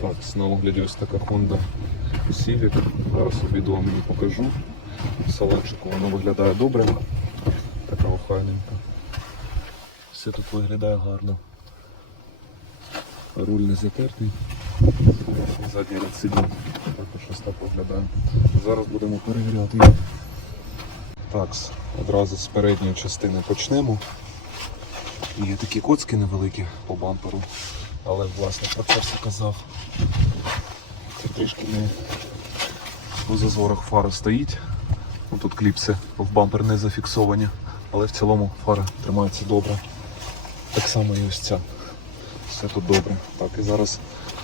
Так, на огляді ось така Honda Civic. Зараз обіду вам її покажу. Салончику воно виглядає добре. Така охайненька. Все тут виглядає гарно. Руль не затертий. Задній ряд сидінь також ось так виглядає. Зараз будемо перевіряти. її. Так, одразу з передньої частини почнемо. Є такі коцки невеликі по бамперу, але власне про це все казав. Це трішки не у зазорах фара стоїть. Ну, тут кліпси в бампер не зафіксовані, але в цілому фара тримається добре. Так само і ось ця. Все тут добре. Так, і зараз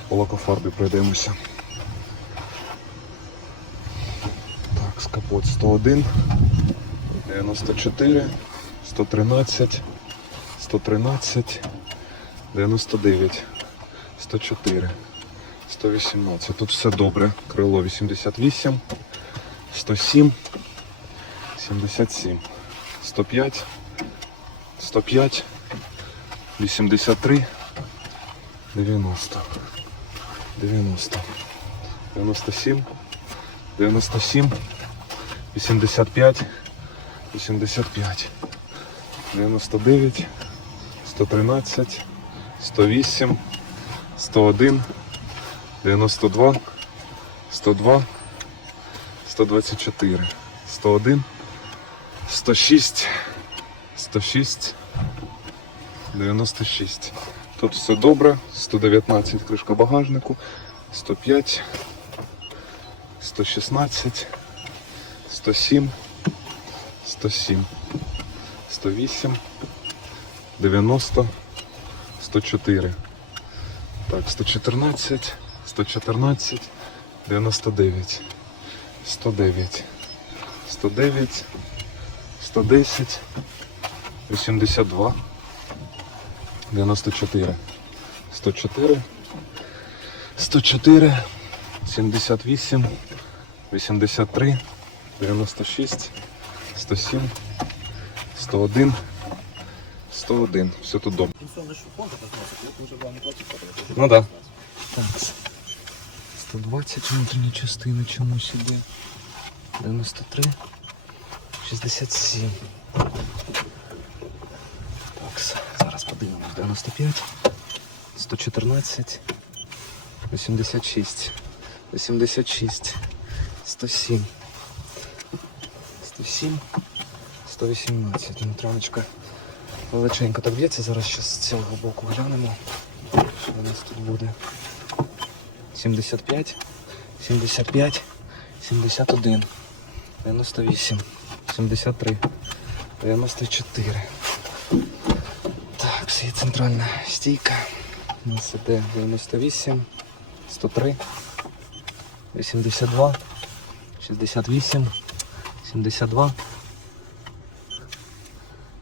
по лакофарбі пройдемося. Так, з капот 101, 94, 113, 113, 99, 104. 118. Тут все добре. Крило 88, 107, 77, 105, 105, 83, 90, 90, 97, 97, 85, 85, 99, 113, 108, 101, 92, 102, 124, 101, 106, 106, 96. Тут все добре. 119 кришка багажнику, 105, 116, 107, 107, 108, 90, 104. Так, 114, 114, 99, 109, 109, 110, 82, 94, 104, 104, 78, 83, 96, 107, 101, 101. Все тут добре. Ну да. Так. 120 внутрішні частини чомусь іде. 93. 67. Так, зараз подивимось. 95. 114. 86. 86. 107. 107. 118. Внутряночка величенько так б'ється. Зараз ще з цього боку глянемо. Що у нас тут буде? 75, 75, 71, 98, 73, 94. Так, це є центральна стійка. У нас іде 98, 103, 82, 68, 72,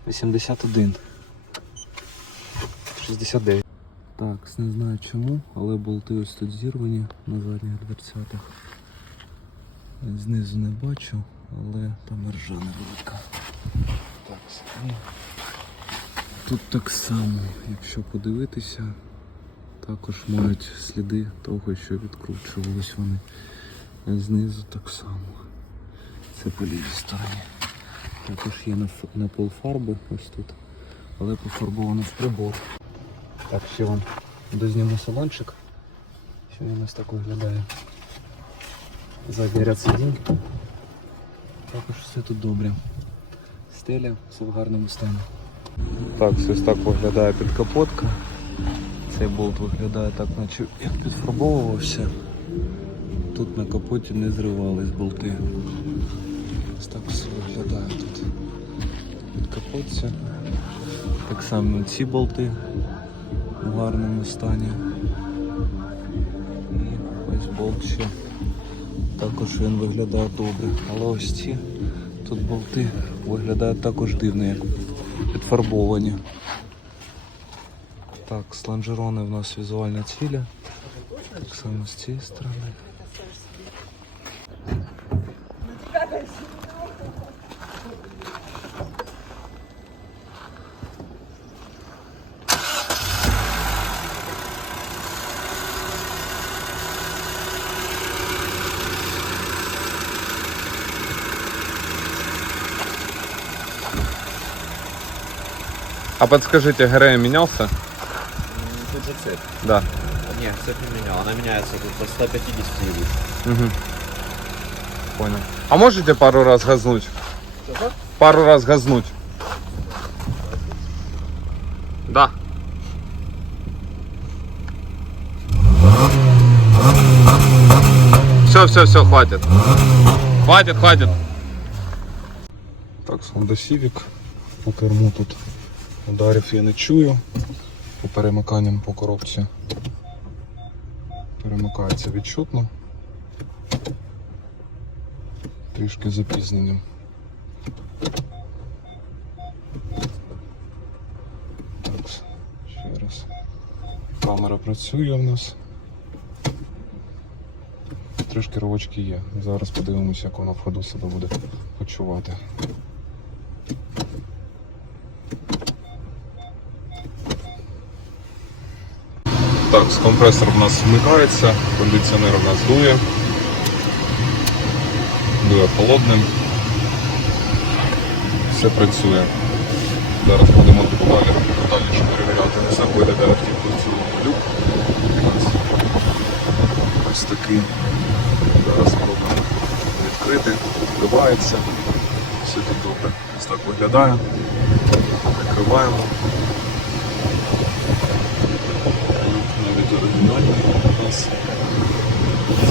81, 69. Так, не знаю чому, але болти ось тут зірвані на задніх дверцятах. Знизу не бачу, але там ржа невелика. Так, і тут так само, якщо подивитися, також мають сліди того, що відкручувались вони. Знизу так само. Це по лівій. Також є на, на полфарби ось тут, але пофарбовано в прибор. Так, ще вам дозніму салончик. Що він у нас так виглядає. Задній ряд сидінь. Також все тут добре. Стеля, все в гарному стані. Так, ось так виглядає підкапотка. Цей болт виглядає так, наче як підфарбовувався. Тут на капоті не зривались болти. Ось так все. Капотці. Так само ці болти в гарному стані. І ось болт ще. Також він виглядає добре. Але ось ці тут болти виглядають також дивно, як підфарбовані. Так, сланжерони в нас візуально цілі. Так само з цієї сторони. А подскажите, ГРМ менялся? Тут же цепь. Да. Нет, цепь не менял. Она меняется тут по 150 и выше. Угу. Понял. А можете пару раз газнуть? Пару раз газнуть. Да. Все, все, все, хватит. Хватит, хватит. Так, Honda Civic. По керму тут ударів я не чую. По перемиканням по коробці перемикається відчутно. Трішки запізненням. Так, ще раз. Камера працює в нас. Трішки ровочки є. Зараз подивимося, як вона в ходу себе буде почувати. Так, компресор в нас вмикається, кондиціонер у нас дує. Дує холодним. Все працює. Зараз будемо далі детальніше перевіряти. Не сам виглядає автівку в цілому люк. Ось такий. Зараз спробуємо відкрити, відкривається. Все тут добре. Ось так виглядає. Відкриваємо. Люк навіть оригінальний у нас.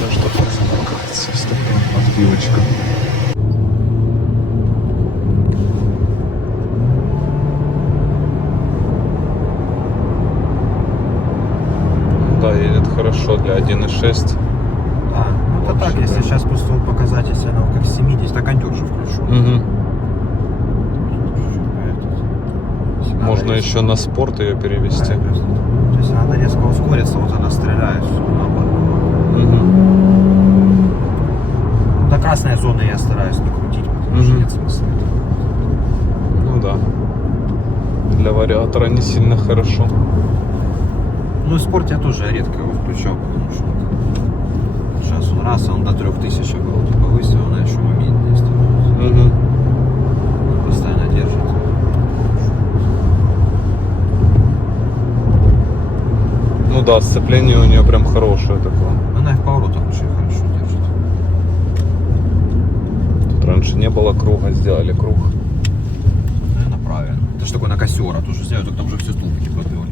Ця штука замикається. Ось така автівочка. Да, едет хорошо для 1.6. Да, ну это так, Вообще, если да. сейчас просто вот показать, если оно как 70, так кондюр же включу. Угу. Если надо Можно резко- еще на спорт ее перевести. Да, то есть, надо резко ускориться, вот она стреляет наоборот. Угу. До красной зоны я стараюсь не крутить, потому что нет смысла. Ну да. Для вариатора не сильно хорошо. Ну и в спорте я тоже редко его включал, потому что сейчас он раз, он до 3000 был, типа выставил, еще момент есть. Угу. Он постоянно держит. Ну да, сцепление у нее прям хорошее такое. Она и в поворотах очень хорошо держит. Тут раньше не было круга, сделали круг. Наверное, правильно. Это же такой на кассера тоже сделали, только там уже все столбики пробивали.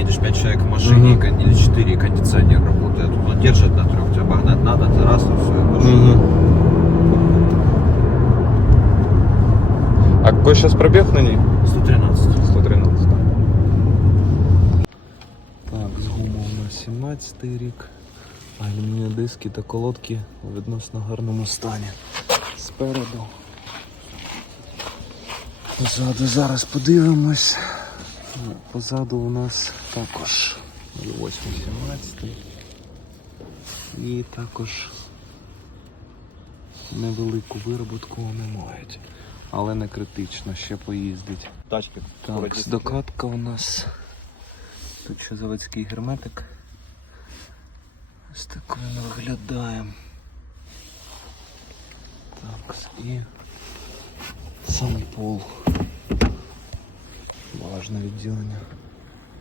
Едешь 5 человек в машине кон- или 4, кондиционер работает. Он держит на трех, тебя обогнать надо, ты раз, и все, и. Угу. А какой сейчас пробег на ней? 113. 113. Так, з гумою у нас 17 рік. Алюмінієві диски та колодки у відносно гарному стані. Спереду. Позаду зараз подивимось. Позаду у нас також 8-17. І також невелику вироботку вони мають. Але не критично, ще поїздить. Тачки. Так, докатка у нас. Тут ще заводський герметик. Ось так він виглядає. Так, і сам пол. Багажне відділення.